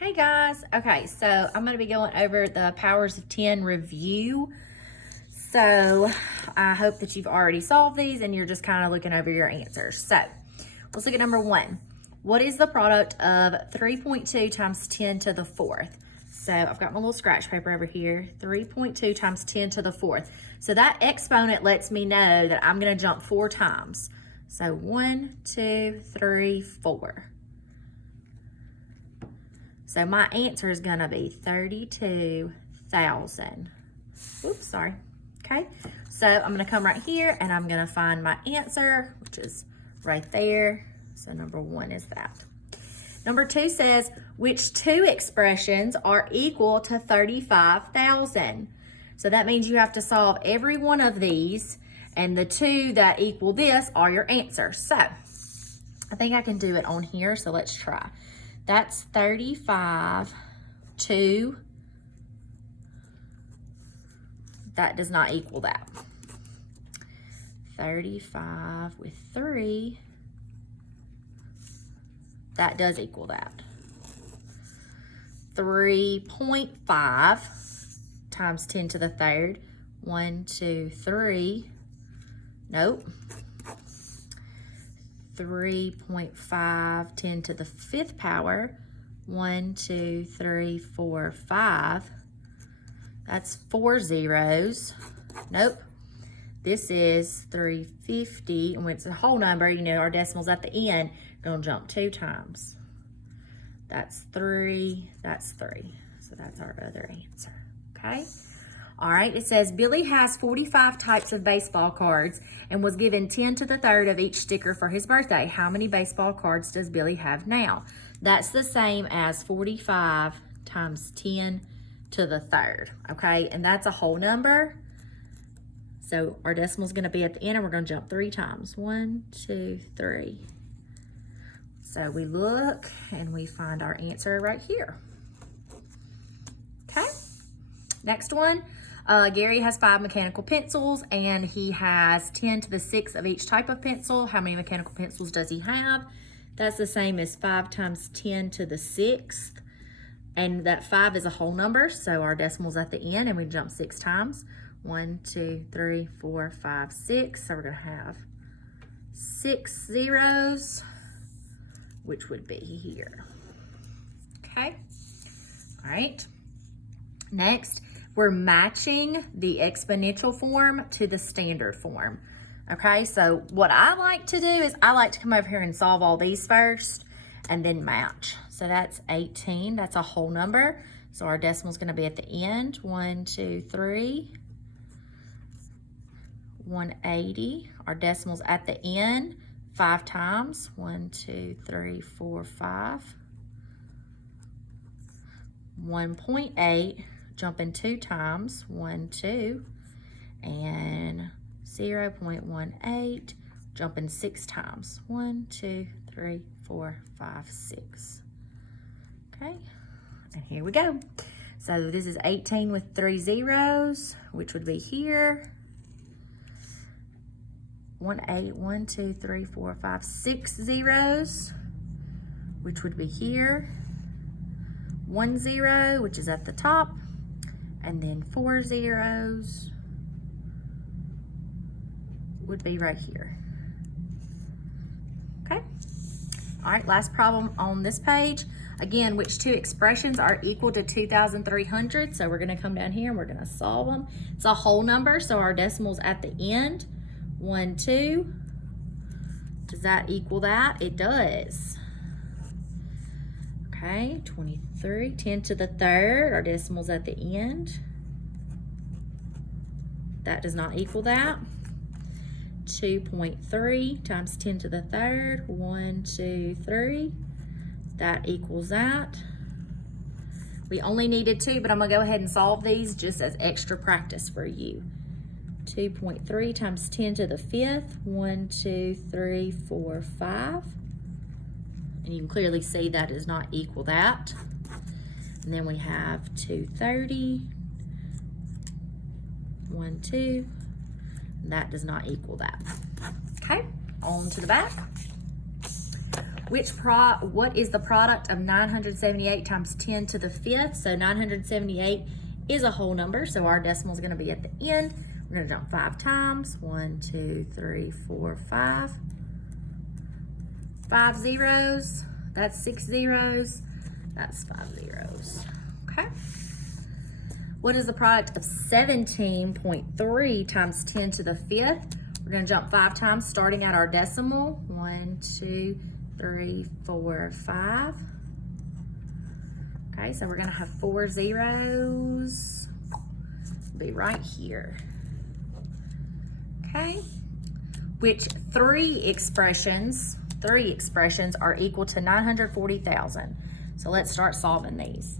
Hey guys, okay, so I'm going to be going over the Powers of 10 review. So I hope that you've already solved these and you're just kind of looking over your answers. So let's look at number 1. What is the product of 3.2 times 10 to the 4th? So I've got my little scratch paper over here, 3.2 times 10 to the 4th. So that exponent lets me know that I'm going to jump 4 times. So 1, 2, 3, 4. So my answer is gonna be 32,000. Oops, sorry. Okay, so I'm gonna come right here and I'm gonna find my answer, which is right there. So number 1 is that. Number 2 says, which 2 expressions are equal to 35,000? So that means you have to solve every one of these, and the 2 that equal this are your answer. So I think I can do it on here, so let's try. That's 35 to, that does not equal that. 35 with 3, that does equal that. 3.5 times 10 to the 3rd, 1, 2, 3, nope. 3.5, 10 to the 5th power, 1, 2, 3, 4, 5. That's 4 zeros. Nope. This is 350, and when it's a whole number, you know, our decimal's at the end, we're gonna jump 2 times. That's 3, that's 3. So that's our other answer, okay? All right, it says Billy has 45 types of baseball cards and was given 10 to the 3rd of each sticker for his birthday. How many baseball cards does Billy have now? That's the same as 45 times 10 to the 3rd, okay? And that's a whole number. So our decimal is gonna be at the end and we're gonna jump 3 times. 1, 2, 3. So we look and we find our answer right here. Okay, next one. Gary has 5 mechanical pencils and he has 10 to the 6th of each type of pencil. How many mechanical pencils does he have? That's the same as 5 times 10 to the 6th. And that 5 is a whole number, so our decimal's at the end and we jump 6 times. 1, 2, 3, 4, 5, 6. So we're gonna have 6 zeros, which would be here. Okay, all right. Next, we're matching the exponential form to the standard form. Okay, so what I like to do is I like to come over here and solve all these first and then match. So that's 18, that's a whole number. So our decimal is gonna be at the end, 1, 2, 3, 180. Our decimal's at the end, 5 times, 1, 2, 3, 4, 5. 1.8, jumping 2 times, 1, 2, and 0.18, jumping 6 times, 1, 2, 3, 4, 5, 6. Okay, and here we go. So this is 18 with 3 zeros, which would be here. 1, 8, 1, 2, 3, 4, 5, 6 zeros, which would be here. 1 0, which is at the top, and then 4 zeros would be right here. Okay. All right, last problem on this page. Again, which 2 expressions are equal to 2,300? So we're gonna come down here and we're gonna solve them. It's a whole number, so our decimal's at the end. 1, 2. Does that equal that? It does. Okay, 23, 10 to the 3rd, our decimal's at the end. That does not equal that. 2.3 times 10 to the 3rd, 1, 2, 3. That equals that. We only needed 2, but I'm gonna go ahead and solve these just as extra practice for you. 2.3 times 10 to the 5th, 1, 2, 3, 4, 5. And you can clearly see that does not equal that. And then we have 230, 1, 2, and that does not equal that. Okay, on to the back. What is the product of 978 times 10 to the 5th? So 978 is a whole number, so our decimal is going to be at the end. We're going to jump 5 times. 1, 2, 3, 4, 5. 5 zeros. That's 6 zeros. That's 5 zeros. Okay. What is the product of 17.3 times 10 to the 5th? We're going to jump 5 times, starting at our decimal. 1, 2, 3, 4, 5. Okay, so we're going to have 4 zeros. Be right here. Okay. Which three expressions are equal to 940,000? So let's start solving these.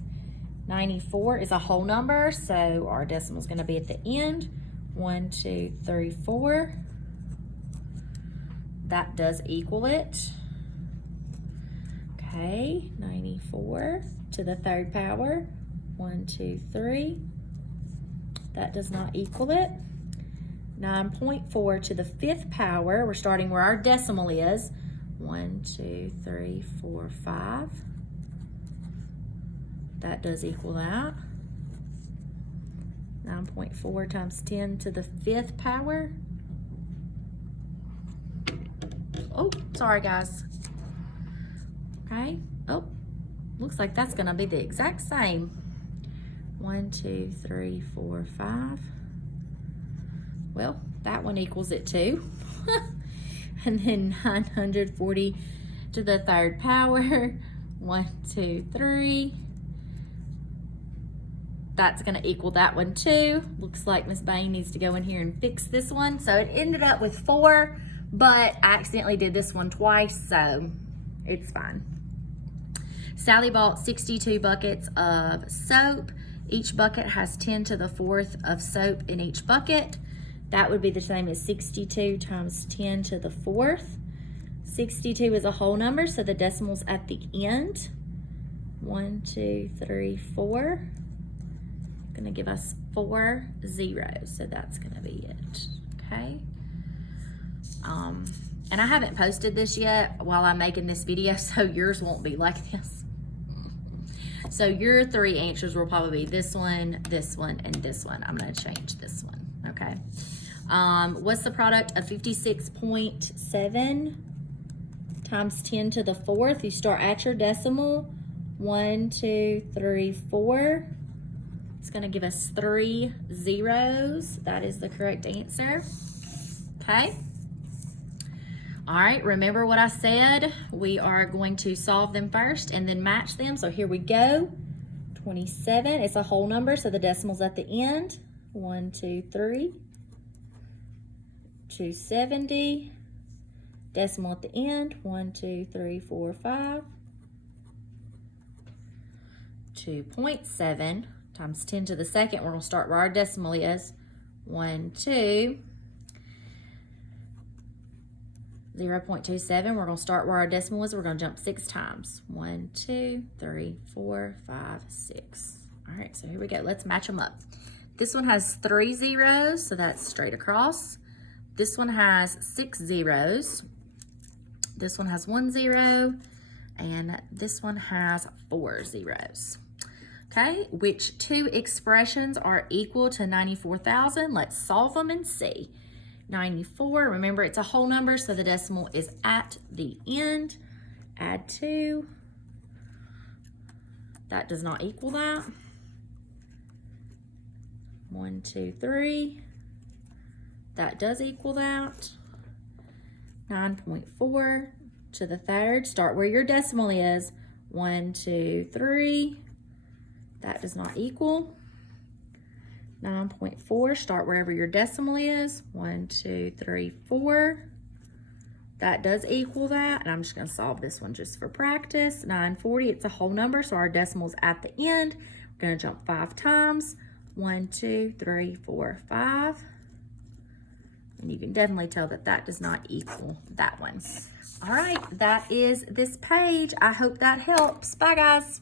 94 is a whole number, so our decimal is going to be at the end. 1, 2, 3, 4. That does equal it. Okay, 94 to the 3rd power. 1, 2, 3. That does not equal it. 9.4 to the 5th power. We're starting where our decimal is. 1, 2, 3, 4, 5. That does equal that. 9.4 times 10 to the 5th power. Oh, sorry guys. Okay. Oh, looks like that's gonna be the exact same. 1, 2, 3, 4, 5. Well, that one equals it too. And then 940 to the 3rd power. 1, 2, 3. That's gonna equal that one too. Looks like Miss Bain needs to go in here and fix this one. So it ended up with 4, but I accidentally did this one twice, so it's fine. Sally bought 62 buckets of soap. Each bucket has 10 to the 4th of soap in each bucket. That would be the same as 62 times 10 to the 4th. 62 is a whole number, so the decimal's at the end. 1, 2, 3, 4. Gonna give us 4 zeros, so that's gonna be it. Okay. And I haven't posted this yet while I'm making this video, so yours won't be like this. So your 3 answers will probably be this one, and this one. I'm gonna change this one, okay? What's the product of 56.7 times 10 to the 4th? You start at your decimal. 1, 2, 3, 4. It's gonna give us 3 zeros. That is the correct answer, okay? All right, remember what I said? We are going to solve them first and then match them. So here we go. 27, it's a whole number, so the decimal's at the end. 1, 2, 3. 270, decimal at the end. 1, 2, 3, 4, 5. 2.7 times 10 to the 2nd. We're gonna start where our decimal is. 1, 2. 0.27, we're gonna start where our decimal is. We're gonna jump 6 times. 1, 2, 3, 4, 5, 6. All right, so here we go. Let's match them up. This one has 3 zeros, so that's straight across. This one has 6 zeros. This one has 1 zero, and this one has 4 zeros. Okay, which 2 expressions are equal to 94,000? Let's solve them and see. 94, remember it's a whole number, so the decimal is at the end. Add 2. That does not equal that. 1, 2, 3. That does equal that. 9.4 to the 3rd. Start where your decimal is. 1, 2, 3. That does not equal. 9.4, start wherever your decimal is. 1, 2, 3, 4. That does equal that, and I'm just gonna solve this one just for practice. 940, it's a whole number, so our decimal's at the end. We're gonna jump 5 times. 1, 2, 3, 4, 5. And you can definitely tell that that does not equal that one. All right, that is this page. I hope that helps. Bye, guys.